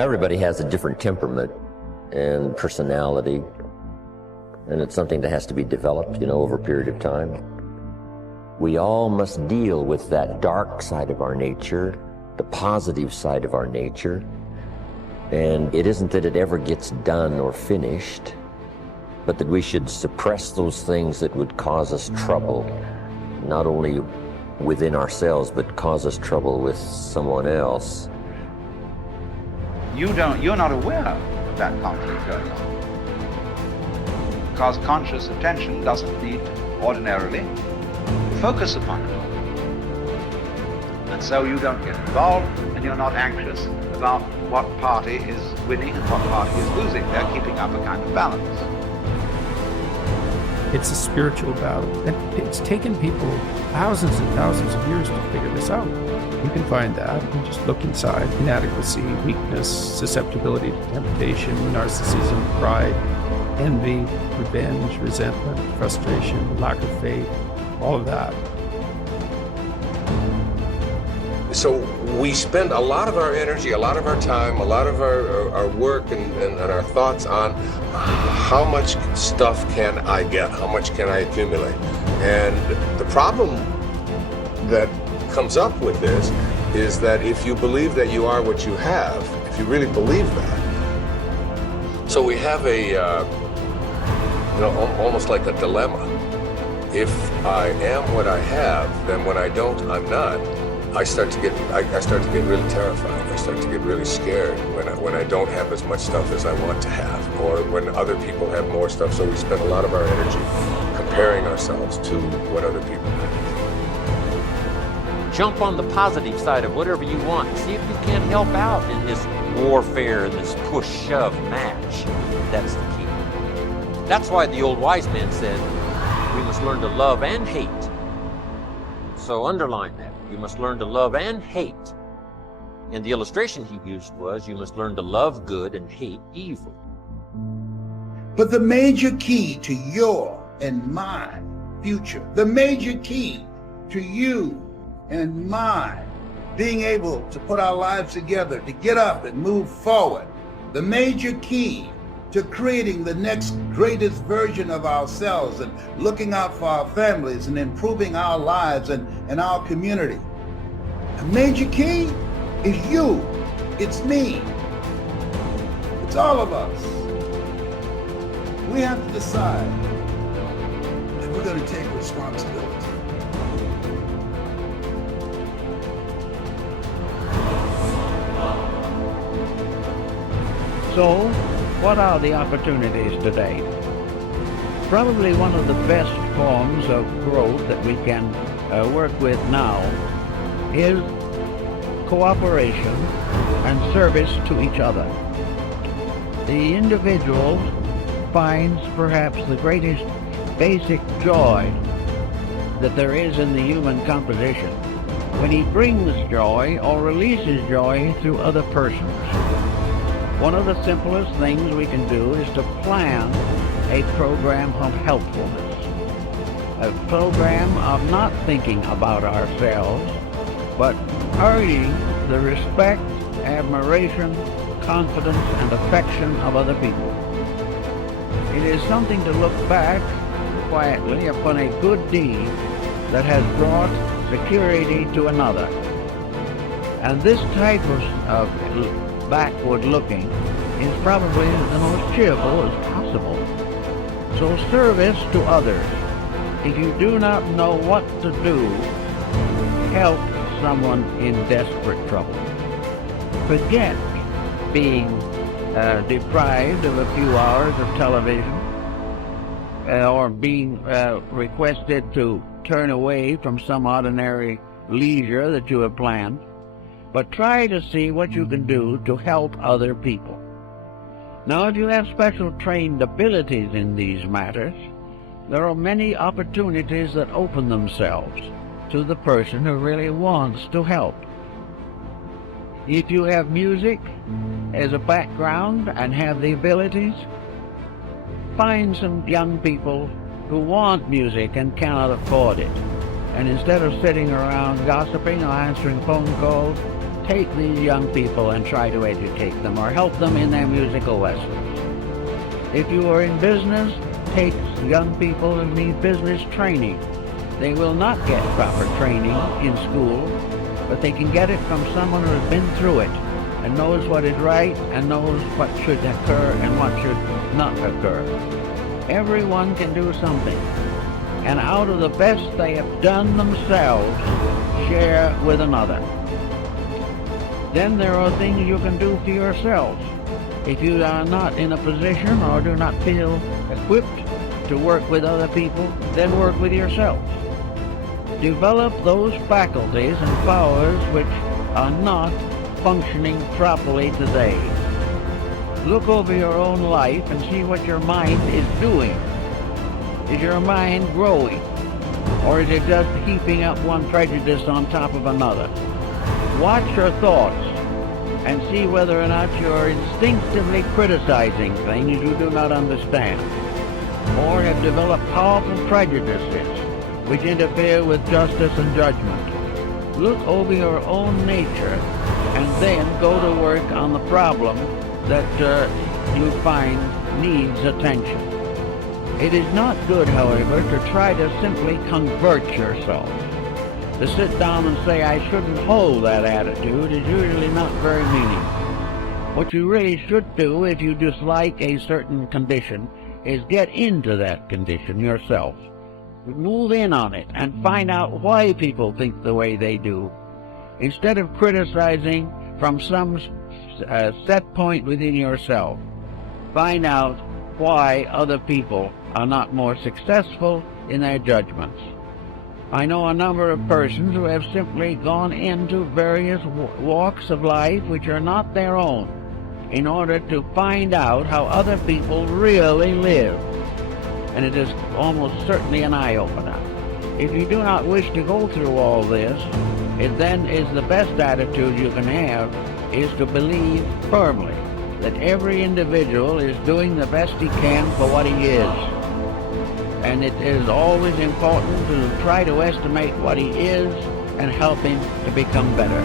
everybody has a different temperament and personality, and it's something that has to be developed, over a period of time. We all must deal with that dark side of our nature, the positive side of our nature, and it isn't that it ever gets done or finished, but that we should suppress those things that would cause us trouble, not only within ourselves, but cause us trouble with someone else. You're not aware of that conflict going on, because conscious attention doesn't need ordinarily to focus upon it. And so you don't get involved, and you're not anxious about what party is winning and what party is losing. They're keeping up a kind of balance. It's a spiritual battle, and it's taken people thousands and thousands of years to figure this out. You can find that and just look inside: inadequacy, weakness, susceptibility to temptation, narcissism, pride, envy, revenge, resentment, frustration, lack of faith, all of that. So we spend a lot of our energy, a lot of our time, a lot of our work and our thoughts on how much stuff can I get, how much can I accumulate. And the problem that comes up with this is that if you believe that you are what you have, if you really believe that, so we have almost like a dilemma. If I am what I have, then when I don't, I'm not. I start to get really terrified. I start to get really scared when I don't have as much stuff as I want to have, or when other people have more stuff. So we spend a lot of our energy comparing ourselves to what other people have. Jump on the positive side of whatever you want. See if you can't help out in this warfare, in this push-shove match. That's the key. That's why the old wise man said, we must learn to love and hate. So underline that. You must learn to love and hate. And the illustration he used was, you must learn to love good and hate evil. But the major key to your and my future, the major key to you and mine being able to put our lives together, to get up and move forward, the major key to creating the next greatest version of ourselves and looking out for our families and improving our lives and our community. The major key is you. It's me. It's all of us. We have to decide that we're going to take responsibility. So, what are the opportunities today? Probably one of the best forms of growth that we can work with now is cooperation and service to each other. The individual finds perhaps the greatest basic joy that there is in the human composition when he brings joy or releases joy through other persons. One of the simplest things we can do is to plan a program of helpfulness, a program of not thinking about ourselves, but earning the respect, admiration, confidence, and affection of other people. It is something to look back quietly upon a good deed that has brought security to another. And this type of backward looking is probably the most cheerful as possible. So service to others. If you do not know what to do, help someone in desperate trouble. Forget being deprived of a few hours of television or being requested to turn away from some ordinary leisure that you have planned. But try to see what you can do to help other people. Now, if you have special trained abilities in these matters, there are many opportunities that open themselves to the person who really wants to help. If you have music as a background and have the abilities, find some young people who want music and cannot afford it. And instead of sitting around gossiping or answering phone calls, take these young people and try to educate them or help them in their musical lessons. If you are in business, take young people who need business training. They will not get proper training in school, but they can get it from someone who has been through it and knows what is right and knows what should occur and what should not occur. Everyone can do something, and out of the best they have done themselves, share with another. Then there are things you can do for yourselves. If you are not in a position or do not feel equipped to work with other people, then work with yourselves. Develop those faculties and powers which are not functioning properly today. Look over your own life and see what your mind is doing. Is your mind growing? Or is it just heaping up one prejudice on top of another? Watch your thoughts and see whether or not you're instinctively criticizing things you do not understand, or have developed powerful prejudices which interfere with justice and judgment. Look over your own nature and then go to work on the problem that you find needs attention. It is not good, however, to try to simply convert yourself. To sit down and say, I shouldn't hold that attitude, is usually not very meaningful. What you really should do if you dislike a certain condition is get into that condition yourself. Move in on it and find out why people think the way they do. Instead of criticizing from some set point within yourself, find out why other people are not more successful in their judgments. I know a number of persons who have simply gone into various walks of life which are not their own in order to find out how other people really live. And it is almost certainly an eye-opener. If you do not wish to go through all this, it then is the best attitude you can have is to believe firmly that every individual is doing the best he can for what he is. And it is always important to try to estimate what he is and help him to become better.